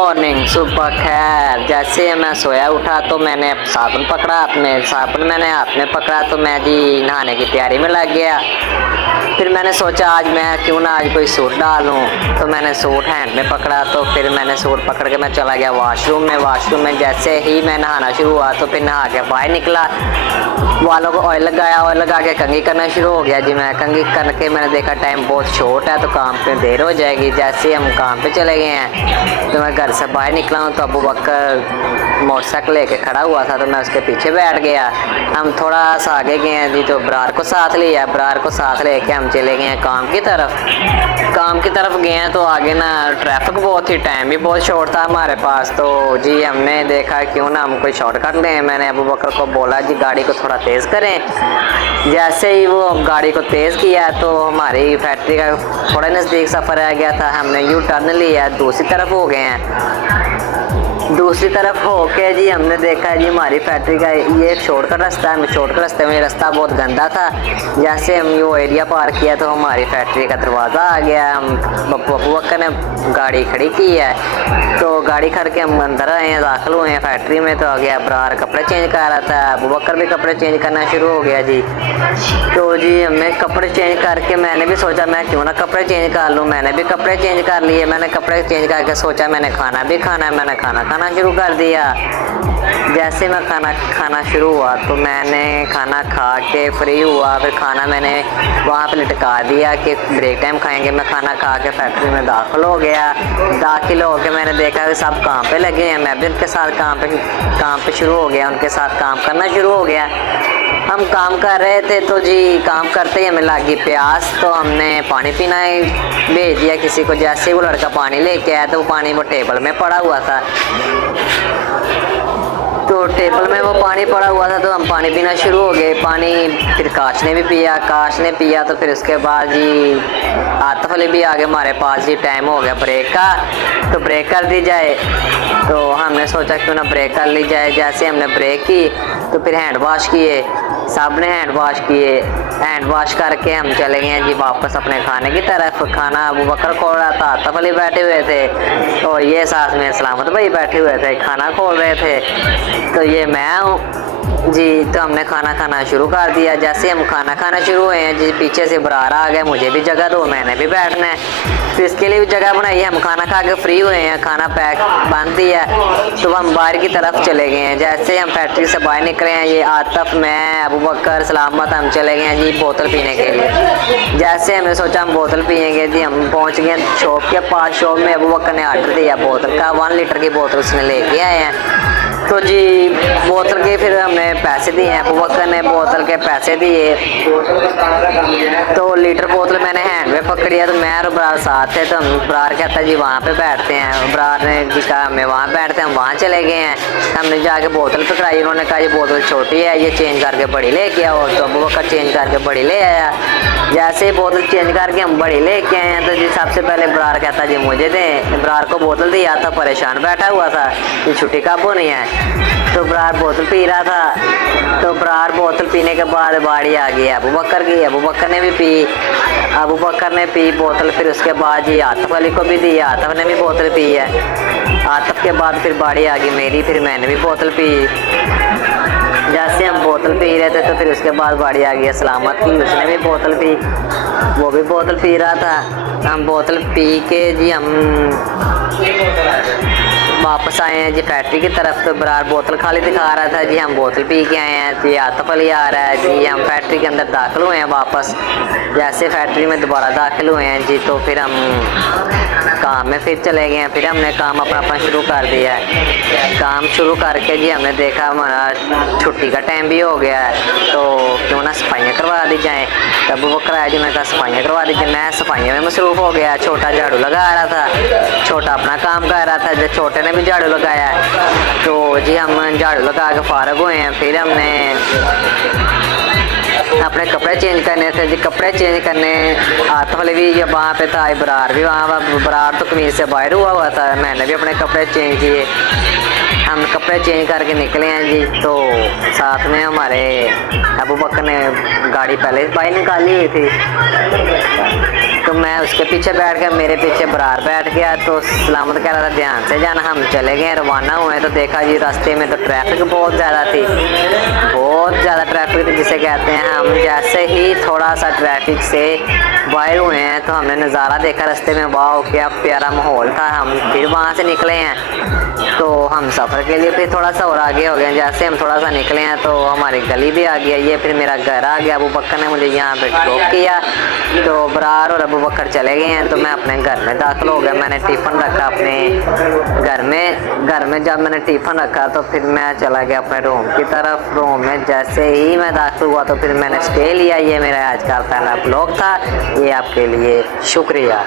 Morning, सुबह खैर। जैसे मैं सोया उठा तो मैंने साबुन पकड़ा हाथ में, साबुन मैंने हाथ में पकड़ा तो मैं जी नहाने की तैयारी में लग गया। फिर मैंने सोचा आज मैं क्यों ना आज कोई सूट डालूं, तो मैंने सूट हैंड में पकड़ा। तो फिर मैंने सूट पकड़ के मैं चला गया वॉशरूम में। वॉशरूम में जैसे ही मैं नहाना शुरू हुआ तो फिर नहा के बाहर निकला, बालों को ऑयल लगाया, ऑयल लगा के कंघी करना शुरू हो गया जी। मैं कंघी करके मैंने देखा टाइम बहुत शॉर्ट है तो काम पे देर हो जाएगी। जैसे हम काम पे चले गए हैं तो मैं घर से बाहर निकला हूँ तो अबू बकर मोटरसाइकिल लेके खड़ा हुआ था तो मैं उसके पीछे बैठ गया। हम थोड़ा सा आगे गए हैं जी तो ब्रार को साथ लिया, ब्रार को साथ लेके हम चले गए हैं काम की तरफ। काम की तरफ गए हैं तो आगे ना ट्रैफिक बहुत ही, टाइम भी बहुत शॉर्ट था हमारे पास। तो जी हमने देखा क्यों ना हम कोई शॉर्टकट लें। मैंने अबू बकर को बोला जी गाड़ी को थोड़ा तेज़ करें। जैसे ही वो गाड़ी को तेज़ किया तो हमारी फैक्ट्री का थोड़ा नज़दीक सफ़र रह गया था। हमने यू टर्न लिया, दूसरी तरफ हो गए हैं। दूसरी तरफ होके जी हमने देखा जी हमारी फैक्ट्री का ये एक शॉर्टकट रास्ता है। शॉर्टकट रास्ते में रास्ता बहुत गंदा था। जैसे हम वो एरिया पार किया तो हमारी फैक्ट्री का दरवाज़ा आ गया। हम अबू बकर ने गाड़ी खड़ी की है तो गाड़ी खड़ के हम अंदर आए हैं, दाखिल हुए हैं फैक्ट्री में। तो आ गया ब्रार कपड़े चेंज कर रहा था, अबू बकर भी कपड़े चेंज करना शुरू हो गया जी। तो जी हमने कपड़े चेंज करके मैंने भी सोचा मैं क्यों ना कपड़े चेंज कर लूँ। मैंने भी कपड़े चेंज कर लिए। मैंने कपड़े चेंज करके सोचा मैंने खाना भी खाना है, मैंने खाना शुरू कर दिया। जैसे मैं खाना शुरू हुआ तो मैंने खाना खा के फ्री हुआ। फिर खाना मैंने वहाँ पे लटका दिया कि ब्रेक टाइम खाएंगे। मैं खाना खा के फैक्ट्री में दाखिल हो गया। दाखिल हो के मैंने देखा कि सब काम पे लगे हैं, मैं भी उनके साथ काम पे शुरू हो गया, उनके साथ काम करना शुरू हो गया। हम काम कर रहे थे तो जी काम करते ही हमें लगी प्यास तो हमने पानी पीना भेज दिया किसी को। जैसे वो लड़का पानी लेके आया तो वो पानी वो टेबल में पड़ा हुआ था, तो टेबल में वो पानी पड़ा हुआ था तो हम पानी पीना शुरू हो गए। पानी फिर काश ने भी पिया, काश ने पिया तो फिर उसके बाद जी आतिफ अली भी आ गए हमारे पास। जी टाइम हो गया ब्रेक का तो ब्रेक कर दी जाए। तो हमने सोचा क्यों ना ब्रेक कर ली जाए। जैसे हमने ब्रेक की तो फिर हैंड वॉश किए, सब ने हैंड वॉश किए। हैंड वॉश करके हम चले गए जी वापस अपने खाने की तरफ। खाना अबू बकर खोल रहा था, आतिफ अली बैठे हुए थे और ये साथ में सलामत भाई बैठे हुए थे, खाना खोल रहे थे। तो ये मैं हूँ जी। तो हमने खाना खाना शुरू कर दिया। जैसे हम खाना खाना शुरू हुए हैं जी पीछे से बरार आ गए, मुझे भी जगह दो, मैंने भी बैठना है। तो इसके लिए भी जगह बनाई है। हम खाना खा के फ्री हुए हैं, खाना पैक बंद दिया तो हम बाहर की तरफ चले गए हैं। जैसे हम फैक्ट्री से बाहर निकले हैं ये आतिफ, मैं, अबू बकर, सलामत हम चले गए हैं जी बोतल पीने के लिए। जैसे हमने सोचा हम बोतल पियेंगे जी, हम पहुँच गए शॉप के पास। शॉप में अबू बकर ने ऑर्डर दिया बोतल का, 1 लीटर की बोतल उसने लेके आए हैं। तो जी बोतल के फिर हमने पैसे दिए हैं, अबू बकर ने बोतल के पैसे दिए। तो लीटर बोतल मैंने हैंड में पकड़ी है तो मैं और ब्रार साथ थे। तो हम ब्रार कहता जी वहाँ पे बैठते हैं, ब्रार ने जी कहा हमें वहाँ बैठते हैं। हम वहाँ चले गए हैं, हमने जाके बोतल पकड़ाई। उन्होंने कहा ये बोतल छोटी है, ये चेंज करके बड़ी लेके आओ। तो अबू बकर चेंज करके बड़ी ले आया। जैसे ही बोतल चेंज करके हम बड़ी लेके आए हैं तो जी सबसे पहले ब्रार कहता जी मुझे दें। ब्रार को बोतल दी, आता परेशान बैठा हुआ था कि छुट्टी कब होनी है। तो ब्रार बोतल पी रहा था। तो ब्रार बोतल पीने के बाद बाड़ी आ गई अबू बकर की, अबू बकर ने भी पी। अबू बकर ने पी बोतल, फिर उसके बाद जी आतिफ अली को भी दी, आतिफ ने भी बोतल पी है। आतिफ के बाद फिर बाड़ी आ गई मेरी, फिर मैंने भी बोतल पी। जैसे हम बोतल पी रहे थे तो फिर उसके बाद बाड़ी आ गई सलामत की, उसने भी बोतल पी, वो भी बोतल पी रहा था। हम बोतल पी के जी हम वापस आए हैं जी फैक्ट्री की तरफ। तो बरार बोतल खाली दिखा रहा था जी, हम बोतल पी के आए हैं जी। आतिफ अली आ रहा है जी, हम फैक्ट्री के अंदर दाखिल हुए हैं वापस। जैसे फैक्ट्री में दोबारा दाखिल हुए हैं जी तो फिर हम काम में फिर चले गए हैं। फिर हमने काम अपना शुरू कर दिया है। काम शुरू करके जी हमने देखा हमारा छुट्टी का टाइम भी हो गया है तो क्यों ना सफाइयाँ करवा दी जाएँ। तब वो कराया जी, मैं कहा सफाइयाँ करवा दीजिए। मैं सफाइयों में मसरूफ़ हो गया। छोटा झाड़ू लगा रहा था, छोटा अपना काम कर रहा था, जब छोटे ने भी झाड़ू लगाया है तो जी हम झाड़ू लगा के फारग हुए हैं। फिर हमने अपने कपड़े चेंज करने थे जी। कपड़े चेंज करने हाथ वाले भी जब वहाँ पे था, इब्रार भी वहाँ, इब्रार तो कमीज से बाहर हुआ था, मैंने भी अपने कपड़े चेंज किए। हम कपड़े चेंज करके निकले हैं जी। तो साथ में हमारे अबू बकर ने गाड़ी पहले बाहर निकाली हुई थी, तो मैं उसके पीछे बैठ गया, मेरे पीछे बरार बैठ गया। तो सलामत कह रहा था ध्यान से जाना। हम चले गए, रवाना हुए तो देखा जी रास्ते में तो ट्रैफिक बहुत ज़्यादा थी, बहुत ज़्यादा ट्रैफिक थी जिसे कहते हैं। हम जैसे ही थोड़ा सा ट्रैफिक से बाहर हुए हैं तो हमने नज़ारा देखा रास्ते में, वाह क्या प्यारा माहौल था। हम फिर वहाँ से निकले हैं, तो हम सफ़र के लिए फिर थोड़ा सा और आगे हो गए। जैसे हम थोड़ा सा निकले हैं तो हमारी गली भी आ गया, ये फिर मेरा घर आ गया। अबू बकर ने मुझे यहाँ पे ड्रॉप किया, तो बरार और अबू बकर चले गए हैं। तो मैं अपने घर में दाखिल हो गया। मैंने टिफ़िन रखा अपने घर में जब मैंने टिफ़िन रखा तो फिर मैं चला गया अपने रूम की तरफ। रूम में जैसे ही मैं दाखिल हुआ तो फिर मैंने स्टे लिया। ये मेरा आज का पहला ब्लॉग था, ये आपके लिए शुक्रिया।